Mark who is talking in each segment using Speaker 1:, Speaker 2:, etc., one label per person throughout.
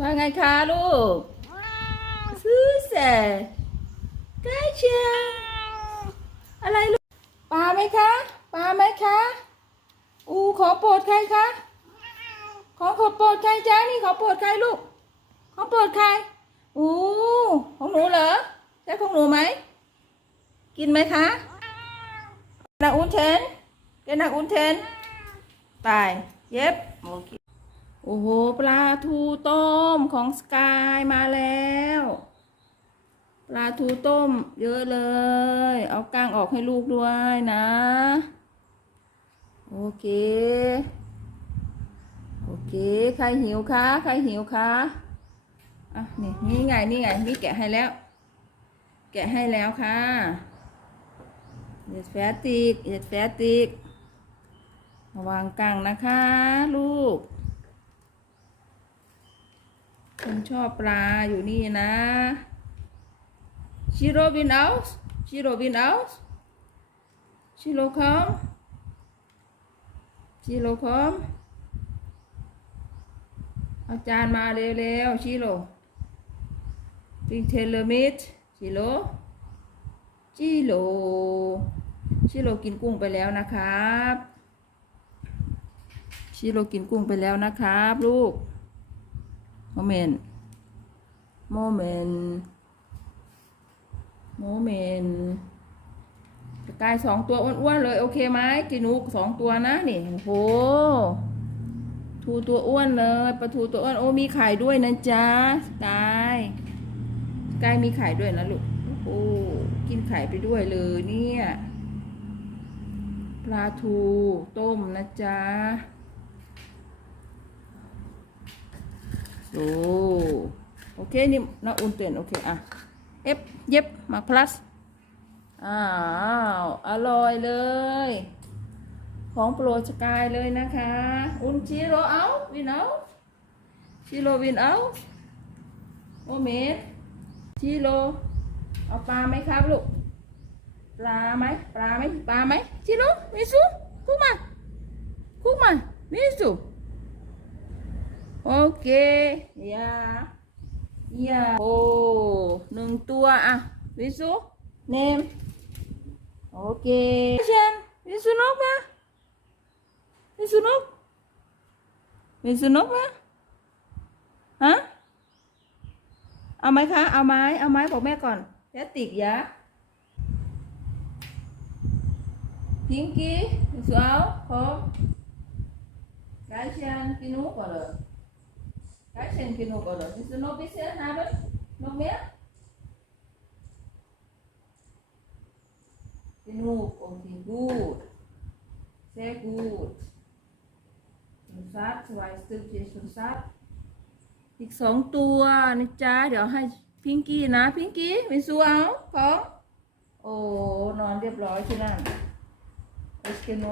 Speaker 1: ว่าไงคะลูกซื้อแสใกล้เชียงอะไรลูกปลาไหมคะปลาไหมคะ อูขอโปรดใครคะ ขอขอโปรดใครจ้านี่ขอโปรดใครลูก ขอโปรดใคร อูของหนูเหรอใช่ของหนูไหม กินไหมคะนักอุ้นเทนเกนักอุ้นเทนไปเย็บโอเค โอ้โห ปลาทูต้มของสกายมาแล้ว ปลาทูต้มเยอะเลย เอาก้างออกให้ลูกด้วยนะ โอเค โอเค ใครหิวคะ ใครหิวคะอะนี่นี่ไง นี่ไง นี่แกะให้แล้ว แกะให้แล้วค่ะเย็ดแฟติกเย็ดแฟติกระวังกังนะคะ ลูก คนชอบปลาอยู่นี่นะชิโรบินเอาส์ชิโรบินเอาส์ชิโรคอมชิโรคอมเอาจารย์มาเร็วๆชิโรปิงเทเลมิดชิโลจิโลชิโลกินกุ้งไปแล้วนะครับชิโลกินกุ้งไปแล้วนะครับ ลูก เมนโมเมนโมเมนกายสองตัวอ้วนๆเลย โอเคไหมกินุกสองตัวนะนี่โอ้โหทูตัวอ้วนเลยปลาทูตัวอ้วนโอ้มีไข่ด้วยนะจ๊ะกายกายมีไข่ด้วยนะลูกโอ้กินไข่ไปด้วยเลยเนี่ยปลาทูต้มนะจ๊ะ โอ้โอเคนี่นะอุ่นเตือนโอเคอะเอฟเย็บมาพลัสอ้าวอร่อยเลย ของโปรดสกายเลยนะคะ อุ่นชิโรเอาวินเอาชิโรวินเอาโอเมดชิโลเอาปลาไหมครับลูกปลาไหมปลาไหมปลาไหมชิโลมิสุคุกมาคุกมามิสุ โอเคยายาโอ้หนึ่งตัวอะมิสุเนมโอเคเชนมิสุนกมามิสุนกมิสุนกมาฮะเอาไหมคะเอาไหมเอาไหมบอกแม่ก่อนแพติกยะพิงกี้สาวขอไกเชียนกินูก่อนเลยไกเชียนกินูก่อนเลยนี่สโนบิเซียนาบันนกเมียกินูโอเคกูดเซกูดสุสัตสวายสตึกเจสุสัตอีกสองตัวนะจ๊ะ เดี๋ยวให้พิงกี้นะ พิงกี้ไปสู้เอาของโอ้ นอนเรียบร้อยที่นั่นเอสเกโน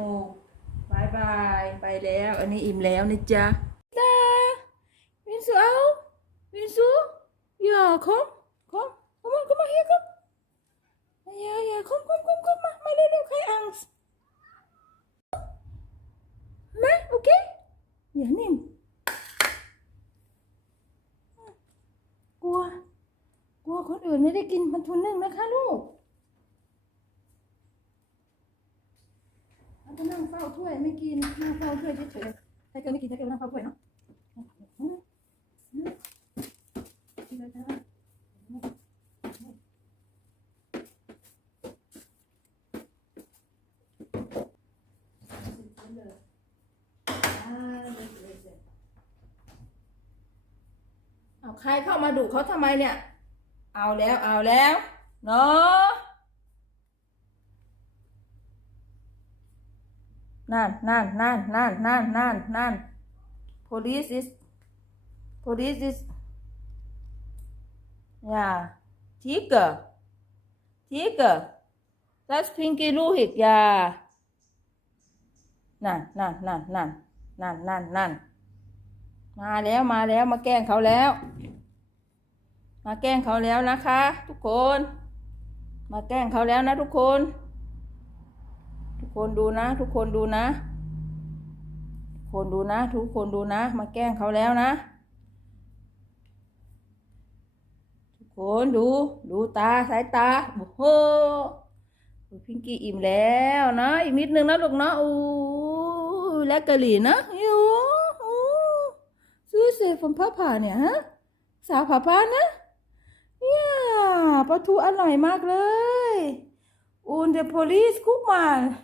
Speaker 1: บายบาย ไปแล้ว อันนี้อิ่มแล้วนะจ๊ะ ตาวินซูเอาวินซูอย่าคมคมคมคมมาเฮียคมอย่าอย่าคมคมคมคมมามาเร็วๆใครอังส์มาโอเคอย่านิ่มกลัว กลัวคนอื่นไม่ได้กินมันทุนนึ่งนะคะลูกเราจะนั่งเฝ้าถ้วยไม่กินนั่งเฝ้าถ้วยเฉยๆใครเกินไม่กินใครเกินนั่งเฝ้าถ้วยเนาะ เอาใครเข้ามาดุเขาทำไมเนี่ย เอาแล้วเอาแล้วเนาะนั่นนั่นนั่นนั่นนั่นนั่นนั่น police is police is yeah tiger tiger that's pinky ลูกหิกยานั่นนั่นนั่นนั่นนั่นนั่นนั่นมาแล้วมาแล้วมาแกล้งเขาแล้ว มาแกล้งเขาแล้วนะคะ ทุกคน มาแกล้งเขาแล้วนะทุกคน ทุกคนดูนะ ทุกคนดูนะ ทุกคนดูนะ ทุกคนดูนะ มาแกล้งเขาแล้วนะ คนดูดูตาสายตาโอ้โหพิงกี้อิ่มแล้วนะอีกนิดนึงนะลูกเนาะอู้และกะหรี่นะยูอู้ซื้อเสร็จผมพ่อผ่าเนี่ยฮะสาวผ่าป้านะเนี่ยปลาทูอร่อยมากเลย Und der Police, guck mal.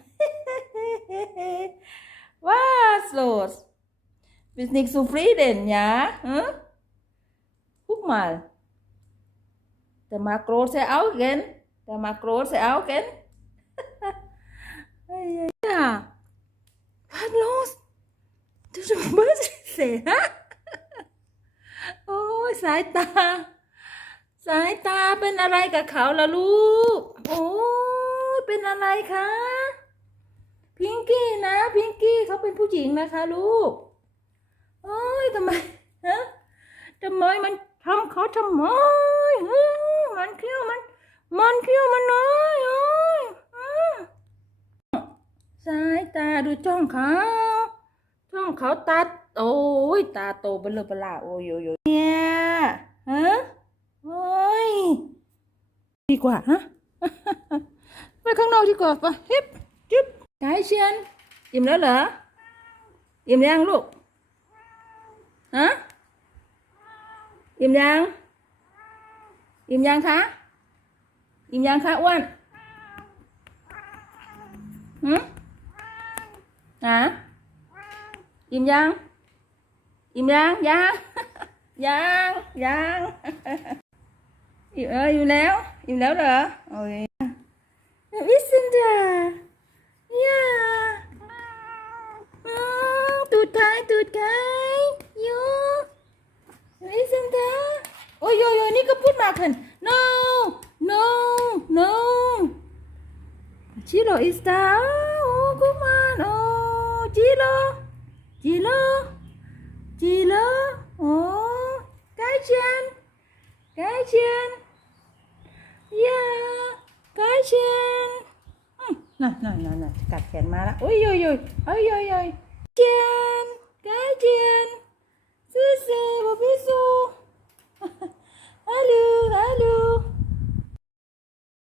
Speaker 1: Was los? Bist nicht zufrieden, ja? Hm? Guck mal. Der mag große Augen. Der mag große Augen. ja. Was los? Du schon böse sehen, ha? โอ้ยสายตา สายตาเป็นอะไรกับเขาล่ะลูก โอ้ยเป็นอะไรคะพิงกี้นะพิงกี้เขาเป็นผู้หญิงนะคะ ลูกโอ้ยทำไมฮะทำไมมัน ทำเขาทำไมฮึมันเคี้ยวมัน มันเคี้ยวมันน้อยโอ้ยสายตาดูจ้องเขาจ้องเขาตาโอ้ยตาโตเบลอเบลาโอ้ยโอ้ยโอ้ยเนี่ยฮะโอ้ยดีกว่าฮะไปข้างนอกดีกว่าไปฮิปจิ๊บไก่เชียนอิ่มแล้วเหรออิ่มยังลูกฮะ อิ่มยังอิ่มยังคะอิ่มยังคะอ้วนหืมฮะอิ่มยังอิ่มยังยังยังยังอิ่มเอออยู่แล้วอิ่มแล้วเหรอโอ้ย Chilo está. Oh, kuman. Oh, Chilo. Chilo. Chilo. Oh, cái chân. Cái chân. Yeah. Cái chân. Nè, nè, nè, nè. Cắt kẹt mà đó. ui ui ui ui ui ôi. Chân. Cái chân. Sư sư, bố bí su. hello hello